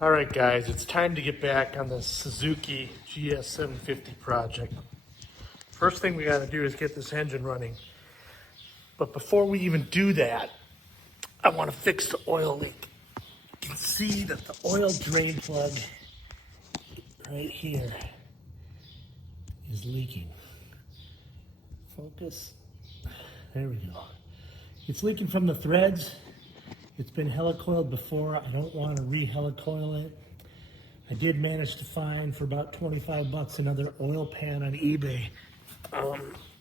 All right, guys, it's time to get back on the Suzuki GS750 project. First thing we got to do is get this engine running. But before we even do that, I want to fix the oil leak. You can see that the oil drain plug right here is leaking. Focus. There we go. It's leaking from the threads. It's been helicoiled before. I don't want to re-helicoil it. I did manage to find for about 25 bucks another oil pan on eBay.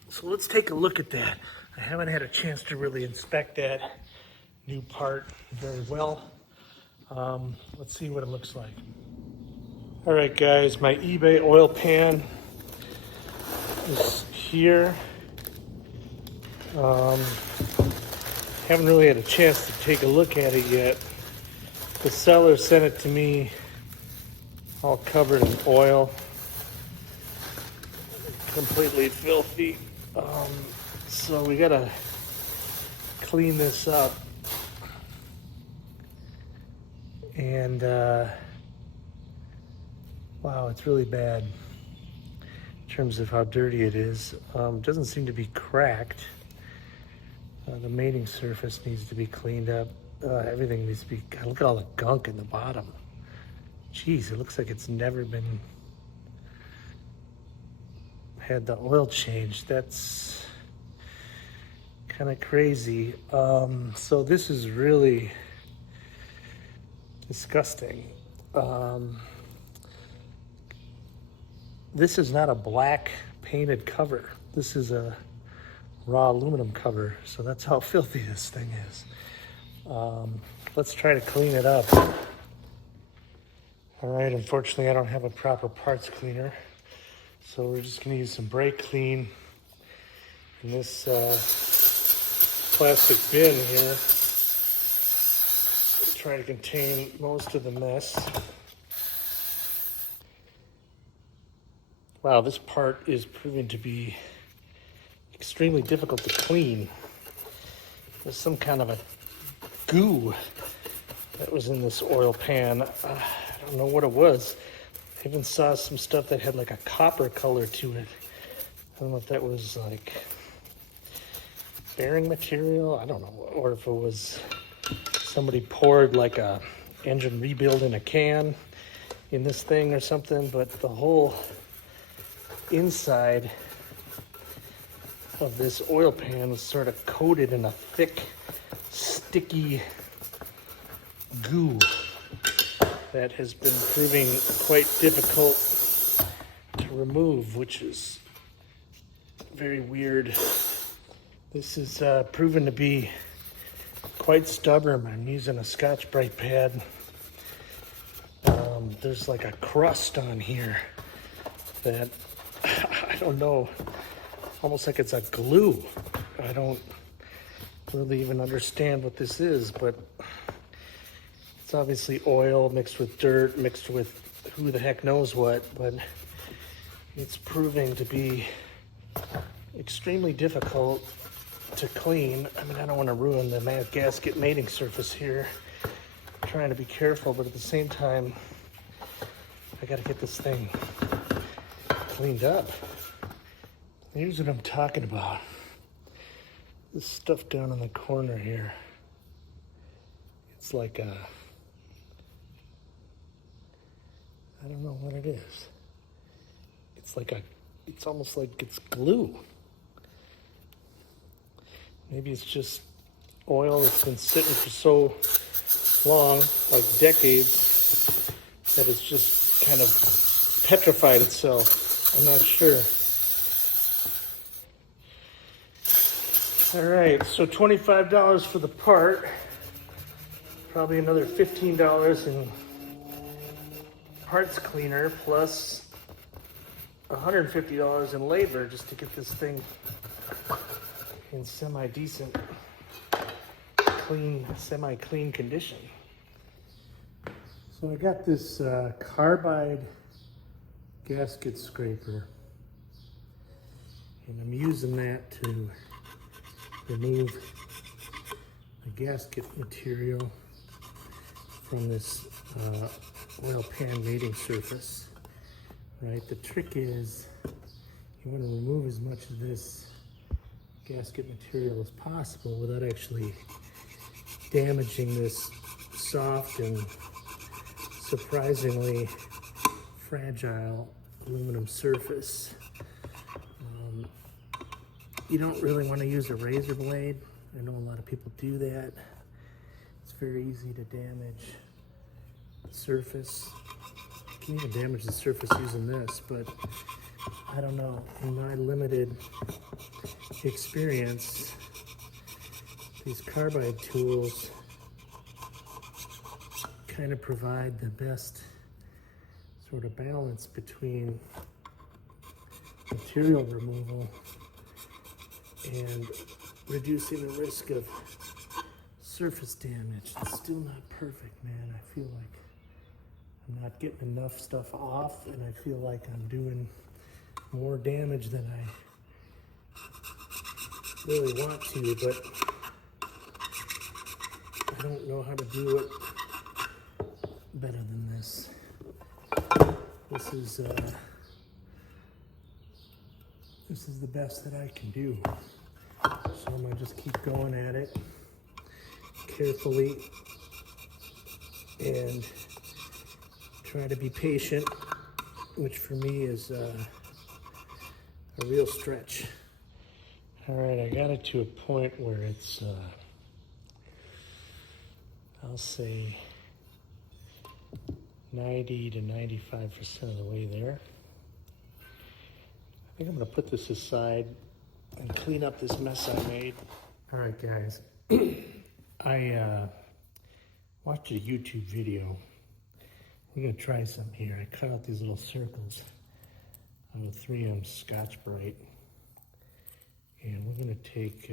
So let's take a look at that. I haven't had a chance to really inspect that new part very well. Let's see what it looks like. All right, guys, my eBay oil pan is here. Haven't really had a chance to take a look at it yet. The seller sent it to me all covered in oil, completely filthy. So we gotta clean this up. And wow, it's really bad in terms of how dirty it is. It doesn't seem to be cracked. The mating surface needs to be cleaned up. Everything needs to be, God, look at all the gunk in the bottom. Jeez, it looks like it's never been had the oil changed. That's kind of crazy. So this is really disgusting. This is not a black painted cover. This is a raw aluminum cover. So that's how filthy this thing is. Let's try to clean it up. All right, unfortunately I don't have a proper parts cleaner. So we're just gonna use some brake clean in this plastic bin here. Try to contain most of the mess. Wow, this part is proving to be extremely difficult to clean. There's some kind of a goo that was in this oil pan. I don't know what it was. I even saw some stuff that had like a copper color to it. I don't know if that was like bearing material. I don't know. Or if it was somebody poured like a engine rebuild in a can in this thing or something. But the whole inside of this oil pan was sort of coated in a thick, sticky goo that has been proving quite difficult to remove, which is very weird. This is proven to be quite stubborn. I'm using a Scotch-Brite pad. There's like a crust on here that, I don't know, almost like it's a glue. I don't really even understand what this is, but it's obviously oil mixed with dirt, mixed with who the heck knows what, but it's proving to be extremely difficult to clean. I mean, I don't want to ruin the gasket mating surface here. I'm trying to be careful, but at the same time, I got to get this thing cleaned up. Here's what I'm talking about. This stuff down in the corner here. It's like a, I don't know what it is. It's like it's almost like it's glue. Maybe it's just oil that's been sitting for so long, like decades, that it's just kind of petrified itself. I'm not sure. All right, so $25 for the part. Probably another $15 in parts cleaner, plus $150 in labor just to get this thing in semi-decent, clean, semi-clean condition. So I got this carbide gasket scraper, and I'm using that to remove the gasket material from this oil pan mating surface. Right, the trick is you want to remove as much of this gasket material as possible without actually damaging this soft and surprisingly fragile aluminum surface. You don't really want to use a razor blade. I know a lot of people do that. It's very easy to damage the surface. You can even damage the surface using this, but I don't know. In my limited experience, these carbide tools kind of provide the best sort of balance between material removal and reducing the risk of surface damage. It's still not perfect, man. I feel like I'm not getting enough stuff off, and I feel like I'm doing more damage than I really want to, but I don't know how to do it better than this. This is the best that I can do. So I'm gonna just keep going at it carefully and try to be patient, which for me is a real stretch. All right, I got it to a point where it's, I'll say 90 to 95% of the way there. I think I'm gonna put this aside and clean up this mess I made. All right, guys. I watched a YouTube video. We're gonna try some here. I cut out these little circles out of 3M Scotch-Brite. And we're gonna take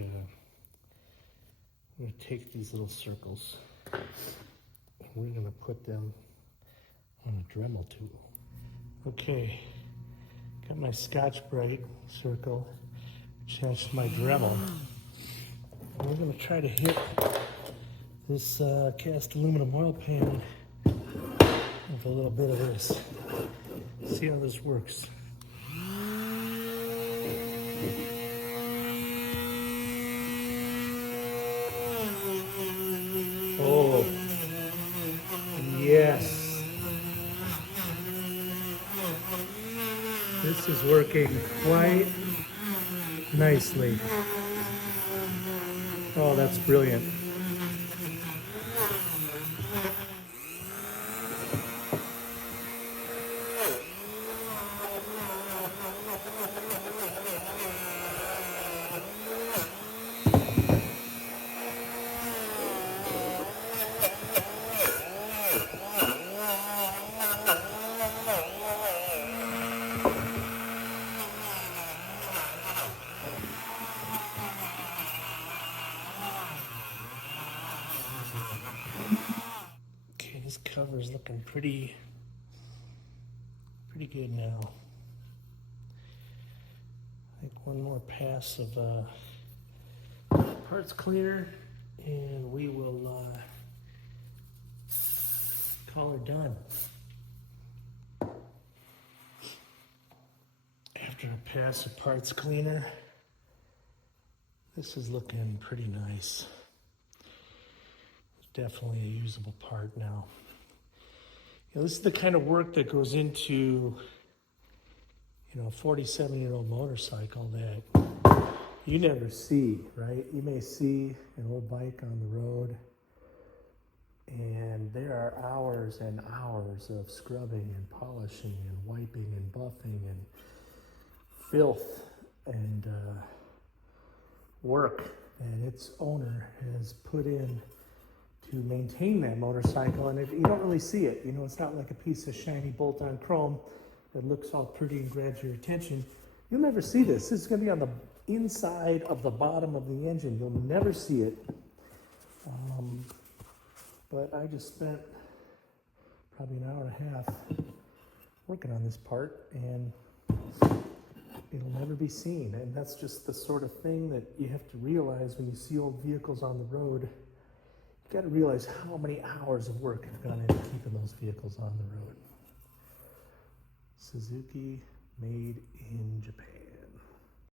these little circles and we're gonna put them on a Dremel tool. Okay, got my Scotch-Brite circle attached to my Dremel. And we're gonna try to hit this cast aluminum oil pan with a little bit of this. See how this works. Oh, yes. This is working quite nicely. Oh, that's brilliant. This cover's looking pretty good now. I think one more pass of parts cleaner and we will call her done. After a pass of parts cleaner, this is looking pretty nice. Definitely a usable part now. You know, this is the kind of work that goes into, you know, a 47-year-old motorcycle that you never see, right? You may see an old bike on the road and there are hours and hours of scrubbing and polishing and wiping and buffing and filth and work that its owner has put in to maintain that motorcycle, and you don't really see it. You know, it's not like a piece of shiny bolt-on chrome that looks all pretty and grabs your attention. You'll never see this. This is gonna be on the inside of the bottom of the engine. You'll never see it. But I just spent probably an hour and a half working on this part, and it'll never be seen. And that's just the sort of thing that you have to realize when you see old vehicles on the road. got to realize how many hours of work have gone into keeping those vehicles on the road. Suzuki, made in Japan.